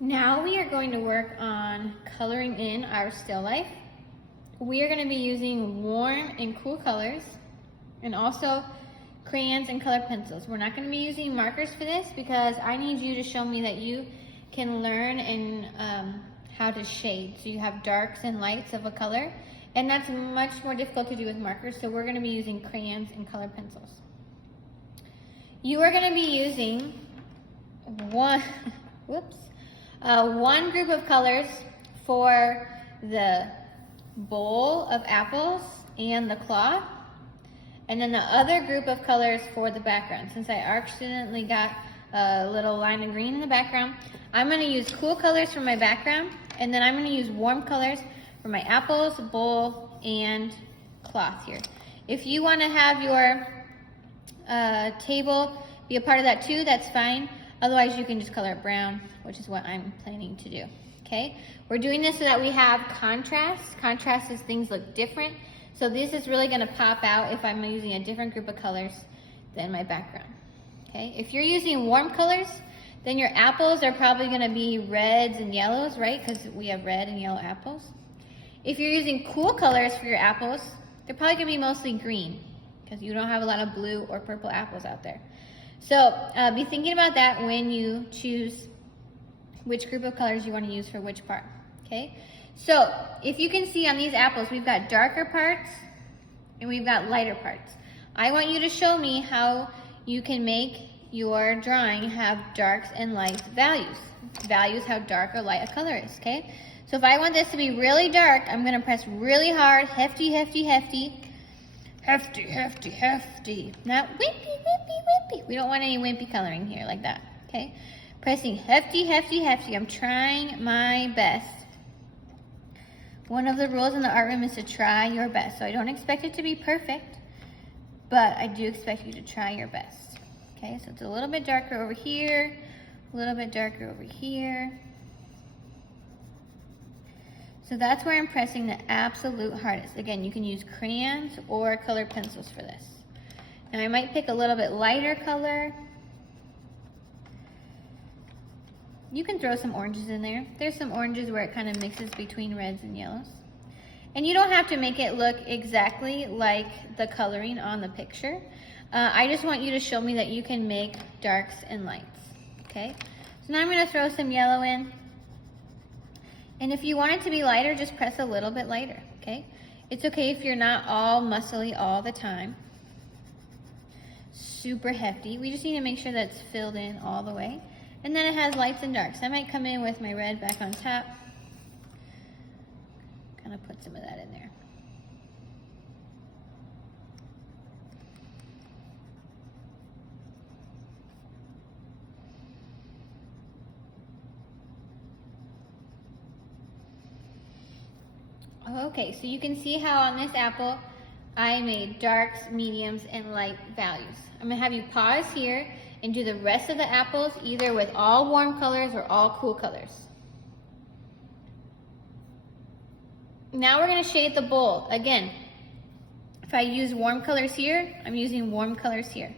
Now we are going to work on coloring in our still life. We are going to be using warm and cool colors and also crayons and color pencils. We're not going to be using markers for this because I need you to show me that you can learn and how to shade. So you have darks and lights of a color, and that's much more difficult to do with markers, so we're going to be using crayons and color pencils. You are going to be using one group of colors for the bowl of apples and the cloth, and then the other group of colors for the background. Since I accidentally got a little line of green in the background, I'm going to use cool colors for my background, and then I'm going to use warm colors for my apples, bowl, and cloth here. If you want to have your table be a part of that too, that's fine. Otherwise, you can just color it brown, which is what I'm planning to do. Okay, we're doing this so that we have contrast. Contrast is things look different. So this is really going to pop out if I'm using a different group of colors than my background. Okay, if you're using warm colors, then your apples are probably going to be reds and yellows, right? Because we have red and yellow apples. If you're using cool colors for your apples, they're probably going to be mostly green because you don't have a lot of blue or purple apples out there. So be thinking about that when you choose which group of colors you want to use for which part, okay? So if you can see on these apples, we've got darker parts and we've got lighter parts. I want you to show me how you can make your drawing have darks and lights values. Values how dark or light a color is, okay? So if I want this to be really dark, I'm gonna press really hard, hefty, hefty, hefty. Hefty, hefty, hefty. Not wimpy, wimpy, wimpy. We don't want any wimpy coloring here like that, okay? Pressing hefty, hefty, hefty. I'm trying my best. One of the rules in the art room is to try your best. So I don't expect it to be perfect, but I do expect you to try your best. Okay, so it's a little bit darker over here, a little bit darker over here. So that's where I'm pressing the absolute hardest. Again, you can use crayons or color pencils for this. Now I might pick a little bit lighter color. You can throw some oranges in there. There's some oranges where it kind of mixes between reds and yellows. And you don't have to make it look exactly like the coloring on the picture. I just want you to show me that you can make darks and lights, okay? So now I'm gonna throw some yellow in. And if you want it to be lighter, just press a little bit lighter, okay? It's okay if you're not all muscly all the time. Super hefty. We just need to make sure that it's filled in all the way. And then it has lights and darks. I might come in with my red back on top. Kind of put some of that in there. Okay, so you can see how on this apple, I made darks, mediums, and light values. I'm gonna have you pause here and do the rest of the apples either with all warm colors or all cool colors. Now we're gonna shade the bowl. Again, if I use warm colors here, I'm using warm colors here.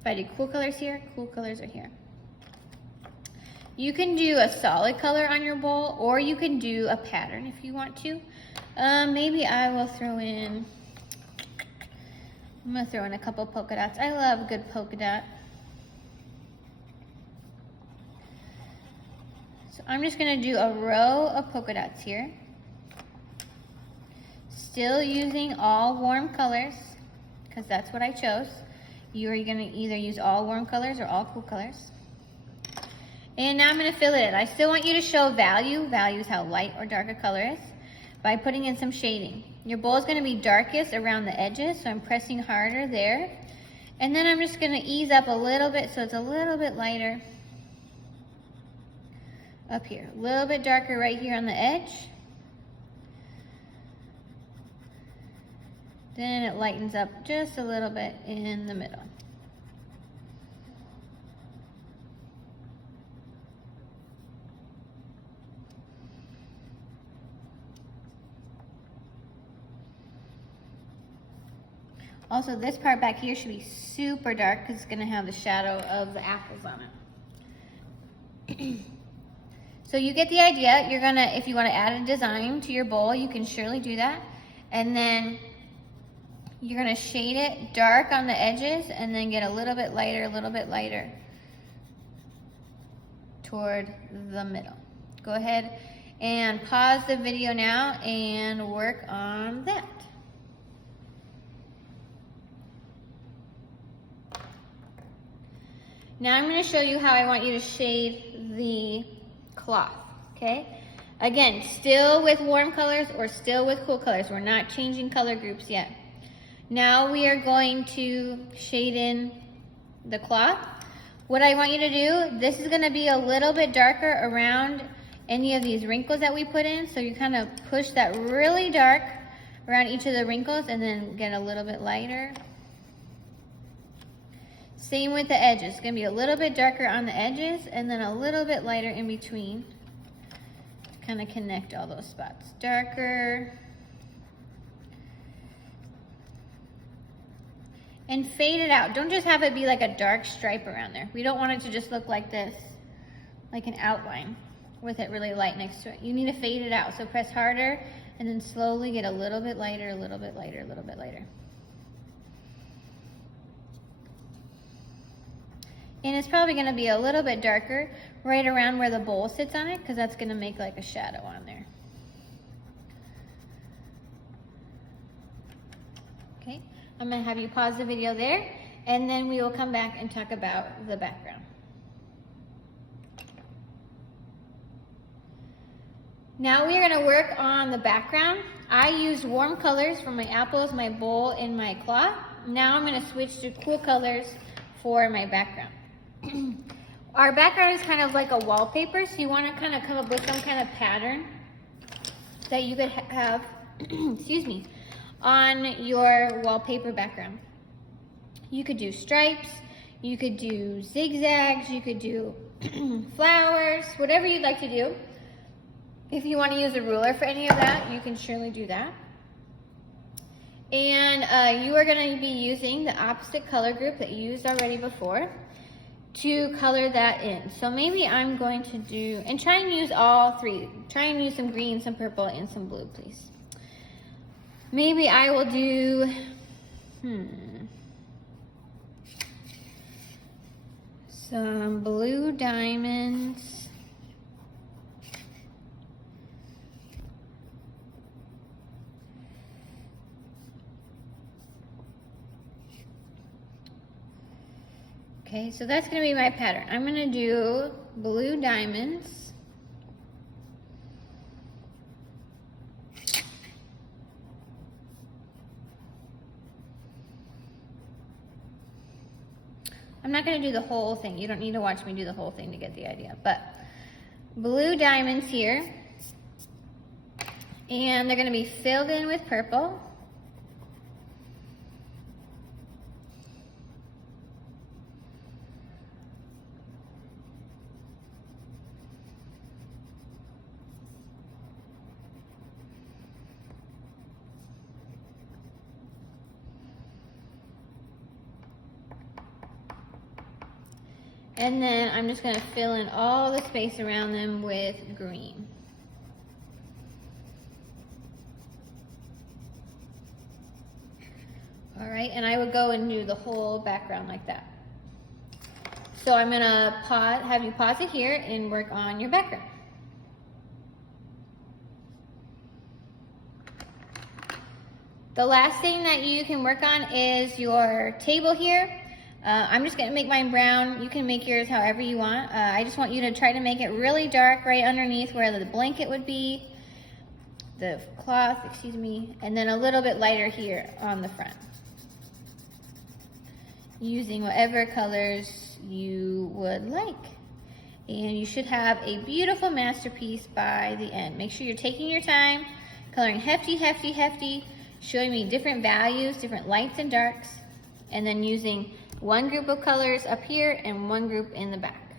If I do cool colors here, cool colors are here. You can do a solid color on your bowl, or you can do a pattern if you want to. Maybe I will throw in, I'm gonna throw in a couple polka dots. I love a good polka dot. So I'm just gonna do a row of polka dots here. Still using all warm colors, because that's what I chose. You are gonna either use all warm colors or all cool colors. And now I'm gonna fill it in. I still want you to show value. Value is how light or dark a color is, by putting in some shading. Your bowl is gonna be darkest around the edges, so I'm pressing harder there. And then I'm just gonna ease up a little bit so it's a little bit lighter up here. A little bit darker right here on the edge. Then it lightens up just a little bit in the middle. Also, this part back here should be super dark because it's going to have the shadow of the apples on it. So you get the idea. You're gonna, if you wanna add a design to your bowl, you can surely do that. And then you're gonna shade it dark on the edges and then get a little bit lighter toward the middle. Go ahead and pause the video now and work on that. Now I'm going to show you how I want you to shade the cloth, okay? Again, still with warm colors or still with cool colors. We're not changing color groups yet. Now we are going to shade in the cloth. What I want you to do, this is going to be a little bit darker around any of these wrinkles that we put in. So you kind of push that really dark around each of the wrinkles and then get a little bit lighter. Same with the edges. It's going to be a little bit darker on the edges and then a little bit lighter in between to kind of connect all those spots. Darker. And fade it out. Don't just have it be like a dark stripe around there. We don't want it to just look like this, like an outline with it really light next to it. You need to fade it out. So press harder and then slowly get a little bit lighter, a little bit lighter, a little bit lighter. And it's probably going to be a little bit darker right around where the bowl sits on it because that's going to make like a shadow on there. Okay, I'm going to have you pause the video there and then we will come back and talk about the background. Now we are going to work on the background. I used warm colors for my apples, my bowl, and my cloth. Now I'm going to switch to cool colors for my background. Our background is kind of like a wallpaper, so you want to kind of come up with some kind of pattern that you could have, excuse me, on your wallpaper background. You could do stripes, you could do zigzags, you could do flowers, whatever you'd like to do. If you want to use a ruler for any of that, you can surely do that. And you are going to be using the opposite color group that you used already before to color that in. So maybe I'm going to do, and try and use all three. Try and use some green, some purple, and some blue, please. Maybe I will do, some blue diamonds. Okay, so that's going to be my pattern. I'm going to do blue diamonds. I'm not going to do the whole thing. You don't need to watch me do the whole thing to get the idea. But blue diamonds here. And they're going to be filled in with purple. And then I'm just going to fill in all the space around them with green. All right, and I would go and do the whole background like that. So I'm going to have you pause it here and work on your background. The last thing that you can work on is your table here. I'm just going to make mine brown. You can make yours however you want. I just want you to try to make it really dark right underneath where the blanket would be, the cloth, excuse me, and then a little bit lighter here on the front. Using whatever colors you would like. And you should have a beautiful masterpiece by the end. Make sure you're taking your time, coloring hefty, hefty, hefty, showing me different values, different lights and darks, and then using one group of colors up here and one group in the back.